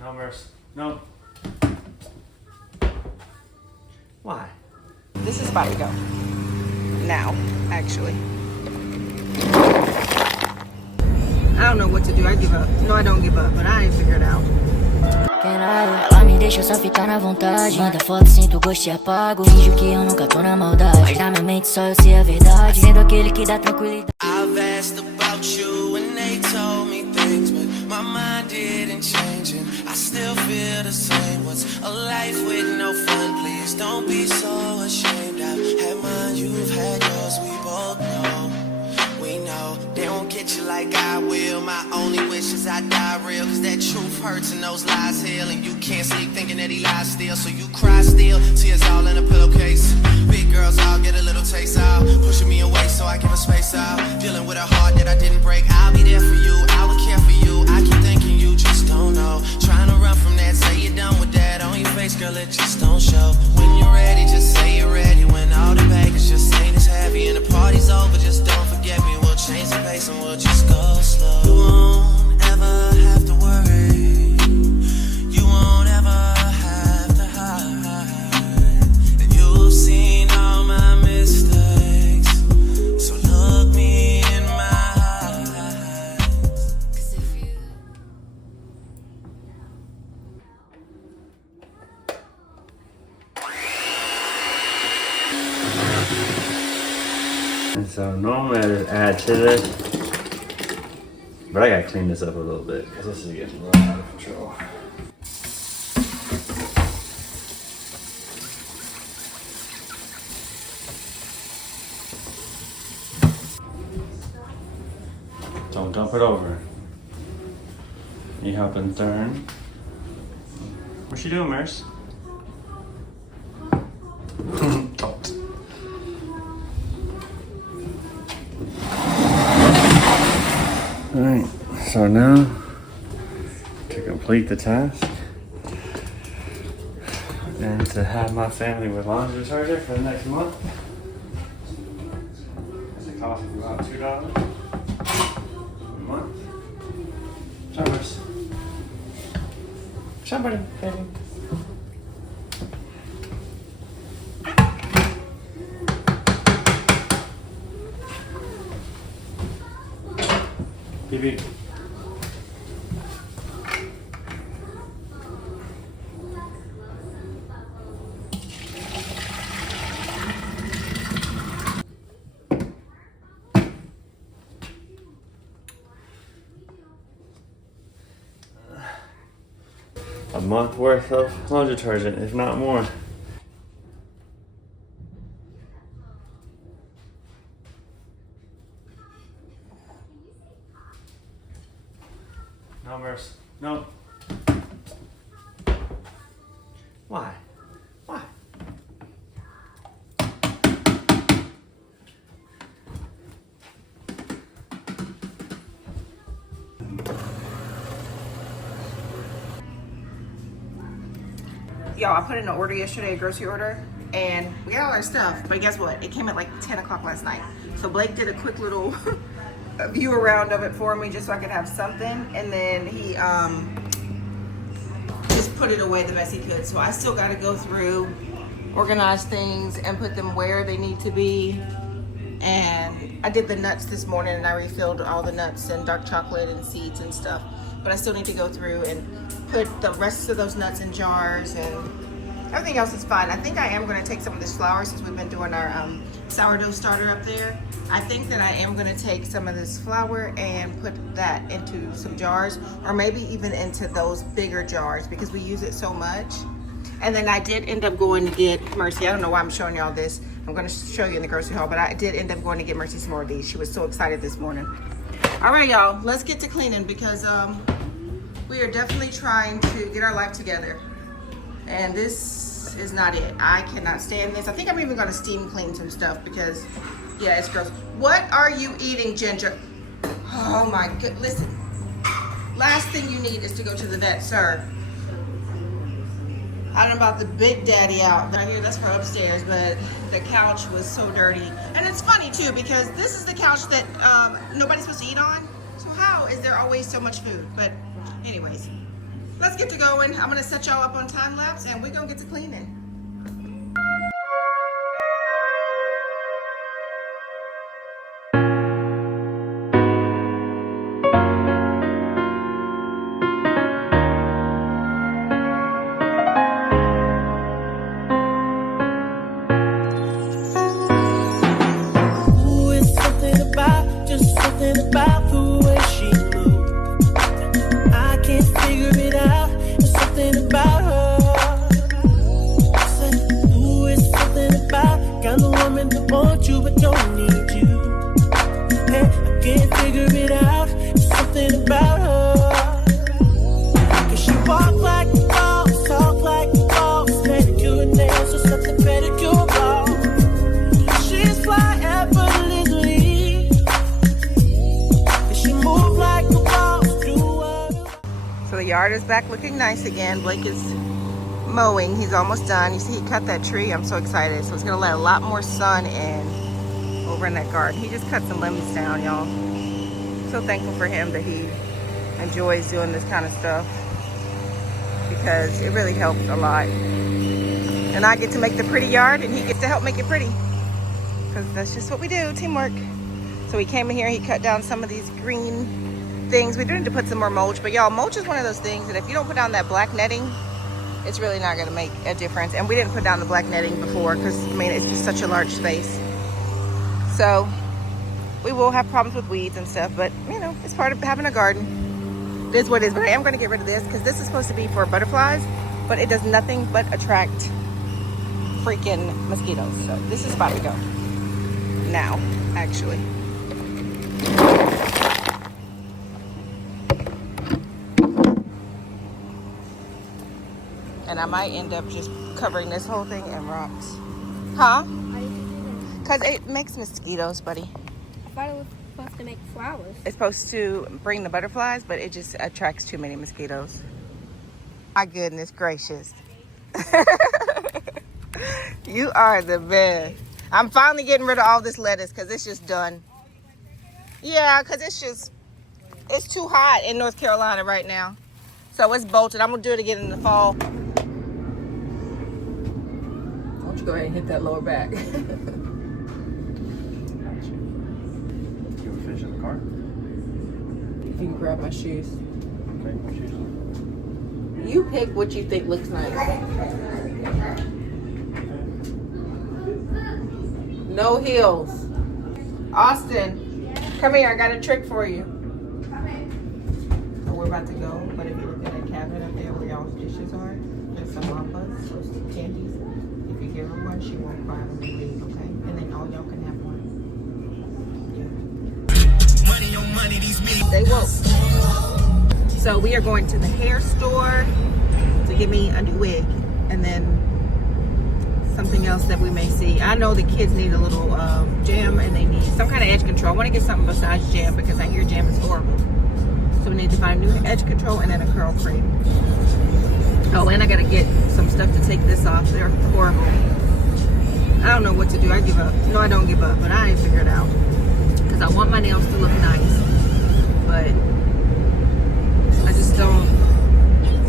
No, Merce. No. Why? This is about to go. Now, actually. I don't know what to do. I give up. No, I don't give up, but I ain't figured it out. Ela me deixa só ficar na vontade. Manda foto, sinto o gosto e apago. Finjo que eu nunca tô na maldade, mas na minha mente só eu sei a verdade. Sendo aquele que dá tranquilidade. I've asked about you and they told me things, but my mind didn't change and I still feel the same. What's a life with no fun? Please don't be so ashamed. I've had mine, you've had yours. We both know, we know they won't get you like I will. My only wish is I die real, cause that truth hurts and those lies heal. And you can't sleep thinking that he lies still, so you cry still. Tears all in a pillowcase. Big girls all get a little taste out, pushing me away so I give her space out. Dealing with a heart that I didn't break. I'll be there for you, I will care for you. I keep thinking you just don't know. Trying to run from that, say you're done with that. On your face, girl, it just don't show. When you're ready, just say you're ready. When all the baggage just ain't as heavy and the party's over, just don't forget me. We'll change the pace and we'll just go slow. You won't ever have to worry. You won't ever have to hide. And you've seen all my mistakes, so look me in my eyes. 'Cause if you And so normally I just add to this, but I gotta clean this up a little bit because this is getting a little out of control. Don't dump it over. You helping turn? What's she doing, Merce? Don't. Alright, so now to complete the task and to have my family with laundry detergent for the next month, it's a cost of about $2 a month. Showers. Somebody, baby. BB. A month worth of laundry detergent, if not more. No, Merce. No. Why? Why? Y'all, I put in an order yesterday, a grocery order, and we got all our stuff, but guess what? It came at like 10 o'clock last night. So Blake did a quick little view around of it for me just so I could have something, and then he just put it away the best he could. So I still got to go through, organize things, and put them where they need to be. And I did the nuts this morning, and I refilled all the nuts and dark chocolate and seeds and stuff. But I still need to go through and put the rest of those nuts in jars, and everything else is fine. I think I am going to take some of this flour since we've been doing our sourdough starter up there. I think that I am going to take some of this flour and put that into some jars, or maybe even into those bigger jars because we use it so much. And then I did end up going to get Mercy. I don't know why I'm showing y'all this. I'm going to show you in the grocery haul, but I did end up going to get Mercy some more of these. She was so excited this morning. All right, y'all, let's get to cleaning because we are definitely trying to get our life together. And this is not it. I cannot stand this. I think I'm even going to steam clean some stuff because, yeah, it's gross. What are you eating, Ginger? Oh my good. Listen, last thing you need is to go to the vet, sir. I don't know about the big daddy out right here. That's for upstairs, but the couch was so dirty. And it's funny too because this is the couch that nobody's supposed to eat on. So how is there always so much food? But anyways, let's get to going. I'm gonna set y'all up on time lapse and we're gonna get to cleaning. Ooh, it's something about, just something about the way she moves. I can't figure it out. It's something about her. Said, ooh, it's something about kind of woman that wants you but don't need you. Hey, I can't figure it out. It's something about her. 'Cause she walk like the boss, talk like the boss, manicure and nails or something pedicure off. She's fly effortlessly. And she move like the boss, do what. So the yard is back looking nice again. Blake is mowing. He's almost done. You see he cut that tree. I'm so excited. So it's gonna let a lot more sun in over in that garden. He just cut some limbs down, y'all. So thankful for him that he enjoys doing this kind of stuff because it really helps a lot. And I get to make the pretty yard and he gets to help make it pretty because that's just what we do, teamwork. So he came in here, he cut down some of these green things. We do need to put some more mulch, but y'all, mulch is one of those things that if you don't put down that black netting, it's really not gonna make a difference. And we didn't put down the black netting before because, I mean, it's just such a large space. So we will have problems with weeds and stuff, but you know, it's part of having a garden. It is what it is, but I am gonna get rid of this because this is supposed to be for butterflies, but it does nothing but attract freaking mosquitoes. So this is about to go now, actually. And I might end up just covering this whole thing in rocks. Huh? Why did you do Because it makes mosquitoes, buddy. that? I thought it was supposed to make flowers. It's supposed to bring the butterflies, but it just attracts too many mosquitoes. My goodness gracious. You are the best. I'm finally getting rid of all this lettuce because it's just done. Yeah, because it's too hot in North Carolina right now. So it's bolted. I'm going to do it again in the fall. Why don't you go ahead and hit that lower back? You ever fish in the car? If you can grab my shoes. Okay, my shoes. You pick what you think looks nice. No heels. Austin, come here. I got a trick for you. So we're about to go, but if you look at that cabinet up there where y'all's dishes are, there's some mapas, those candies. If you give her one, she won't cry when we leave, okay? And then all y'all can have one. Money on money, these me. Stay woke. So we are going to the hair store to get me a new wig, and then something else that we may see. I know the kids need a little jam, and they need some kind of edge control. I want to get something besides jam because I hear jam is horrible. So we need to find a new edge control and then a curl cream. Oh, and I gotta get some stuff to take this off. They're horrible. I don't know what to do. I give up. No, I don't give up, but I ain't figured it out. Because I want my nails to look nice, but I just don't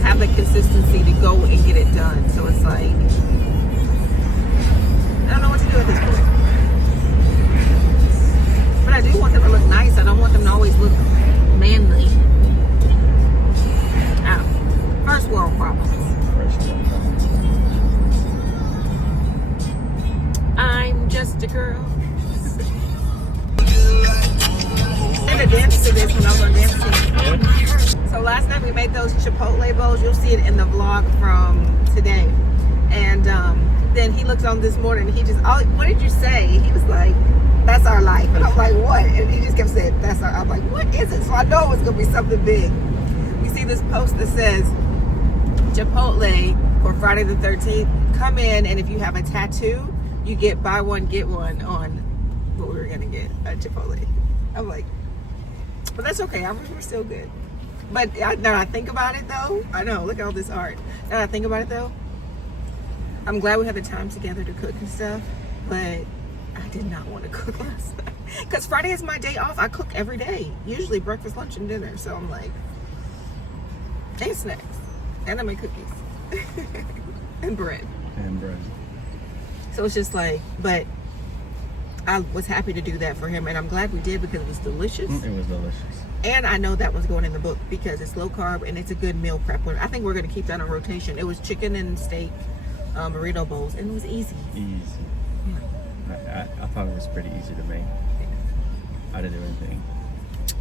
have the consistency to go and get it done. So it's like, I don't know what to do at this point. But I do want them to look nice. I don't want them to always look manly. Ow. First world problems. I'm just a girl. I'm gonna dance to this when I was on dance team. So last night we made those Chipotle bowls. You'll see it in the vlog from today. And then he looked on this morning and he just, what did you say? He was like, that's our life. And I'm like, what? And he just kept saying, that's our, I'm like, what is it? So I know it's gonna be something big. We see this post that says, Chipotle for Friday the 13th. Come in, and if you have a tattoo, you get buy one, get one on what we were gonna get at Chipotle. I'm like, but that's okay. We're still good. But now that I think about it though, I know, look at all this art. Now that I think about it though, I'm glad we had the time together to cook and stuff, but I did not want to cook last night. Because Friday is my day off. I cook every day. Usually breakfast, lunch, and dinner. So I'm like, and snacks. And I make cookies. And bread. And bread. So it's just like, but I was happy to do that for him, and I'm glad we did because it was delicious. It was delicious. And I know that was going in the book because it's low carb and it's a good meal prep one. I think we're going to keep that on rotation. It was chicken and steak burrito bowls, and it was easy. Easy. Yeah. I thought it was pretty easy to make. I didn't do anything.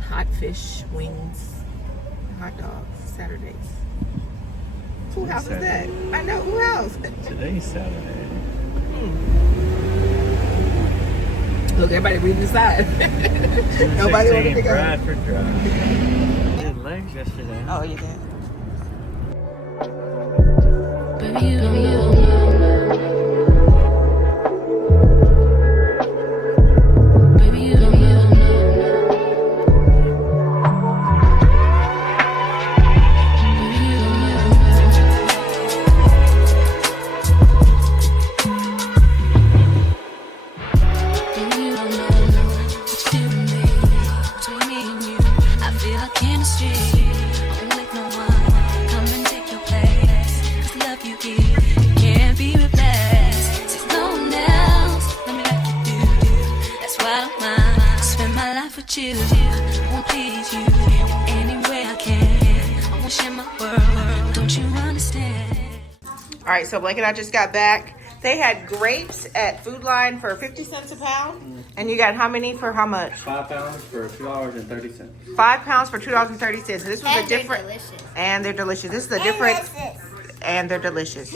Hot fish, wings, hot dogs, Saturdays. Who else is that? I know, who else? Today's Saturday. Look, everybody reading the side. Nobody wanted to go. Bradford Drive. I did legs yesterday. Oh, you did? Baby, you don't know. Baby, you don't know. Baby, you don't Baby, you don't know what you do to me. Between me and you, I feel like chemistry. I won't let no one come and take your place. 'Cause the love you give can't be replaced. There's no one else, let me like you do. That's why I don't mind to spend my life with you. I won't please you any way I can. I won't share my world, don't you understand? All right, so Blake and I just got back. They had grapes at Food Line for 50 cents a pound. And you got how many for how much? 5 pounds for $2.30. 5 pounds for $2.30. This was a And they're different. delicious. And they're delicious. This is a different. And they're delicious.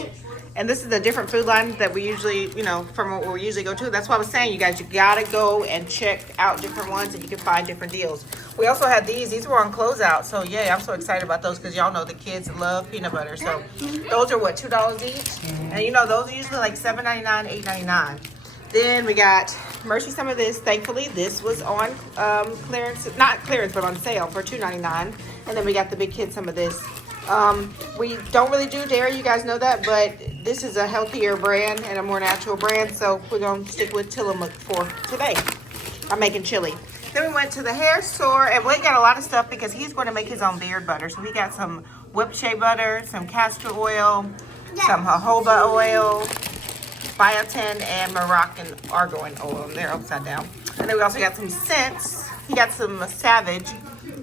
And this is the different Food Line that we usually, you know, from what we usually go to. That's why I was saying, you guys, you gotta go and check out different ones and you can find different deals. We also had these. These were on closeout. So, yeah, I'm so excited about those because y'all know the kids love peanut butter. So, those are what, $2 each? And, you know, those are usually like $7.99, $8.99. Then we got Mercy some of this. Thankfully, this was on clearance. Not clearance, but on sale for $2.99. And then we got the big kids some of this. We don't really do dairy, you guys know that, but this is a healthier brand and a more natural brand, so we're going to stick with Tillamook for today. I'm making chili. Then we went to the hair store, and Blake got a lot of stuff because he's going to make his own beard butter. So we got some whipped shea butter, some castor oil, some jojoba oil, biotin, and Moroccan argan oil. They're upside down. And then we also got some scents. He got some Savage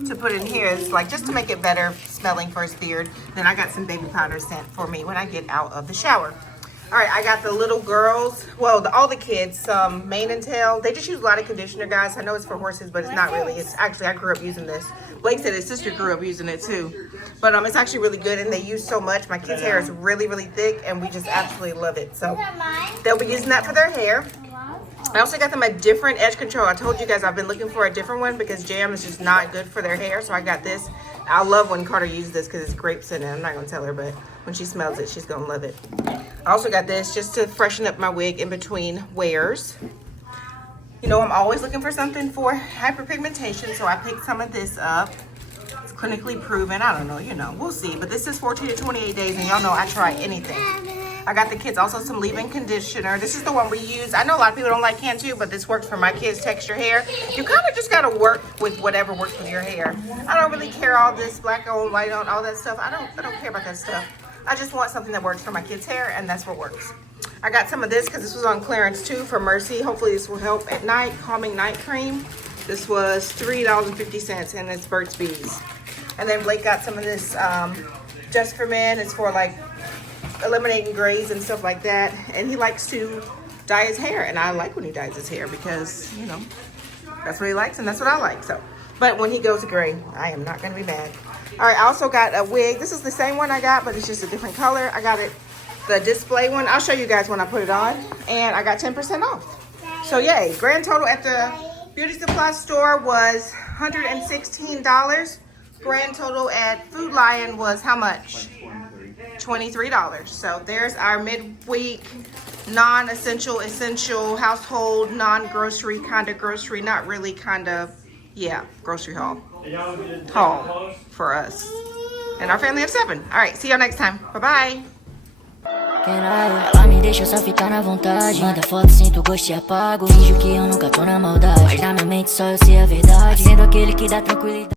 to put in here. It's like just to make it better smelling for his beard. Then I got some baby powder scent for me when I get out of the shower. All right, I got the little girls, well, all the kids, some mane and tail. They just use a lot of conditioner, guys. I know it's for horses, but it's not really. It's actually, I grew up using this. Blake said his sister grew up using it too. But it's actually really good, and they use so much. My kids' hair is really, really thick, and we just absolutely love it. So they'll be using that for their hair. I also got them a different edge control. I told you guys I've been looking for a different one because jam is just not good for their hair. So I got this. I love when Carter uses this because it's grapes in it. I'm not going to tell her, but when she smells it, she's going to love it. I also got this just to freshen up my wig in between wears. You know, I'm always looking for something for hyperpigmentation, so I picked some of this up. It's clinically proven. I don't know, you know, we'll see. But this is 14 to 28 days, and y'all know I try anything. I got the kids also some leave-in conditioner. This is the one we use. I know a lot of people don't like Cantu, but this works for my kids' texture hair. You kind of just got to work with whatever works with your hair. I don't really care all this black on, white on, all that stuff. I don't care about that stuff. I just want something that works for my kids' hair, and that's what works. I got some of this because this was on clearance too for Mercy. Hopefully this will help at night. Calming night cream. This was $3.50, and it's Burt's Bees. And then Blake got some of this Just for Men. It's for like eliminating grays and stuff like that. And he likes to dye his hair, and I like when he dyes his hair because, you know, that's what he likes and that's what I like. So, but when he goes gray, I am not going to be mad. All right, I also got a wig. This is the same one I got, but it's just a different color. I got it, the display one. I'll show you guys when I put it on. And I got 10% off. So yay, grand total at the beauty supply store was $116. Grand total at Food Lion was how much? $23. So there's our midweek non-essential, essential, household, non-grocery kind of grocery, not really kind of, yeah, grocery haul for us and our family of 7. All right, see y'all next time. Bye-bye. Ela me deixa só ficar na vontade. Manda foto, sinto o gosto e apago. Finjo que eu nunca tô na maldade, mas na minha mente só eu sei a verdade. Sendo aquele que dá tranquilidade.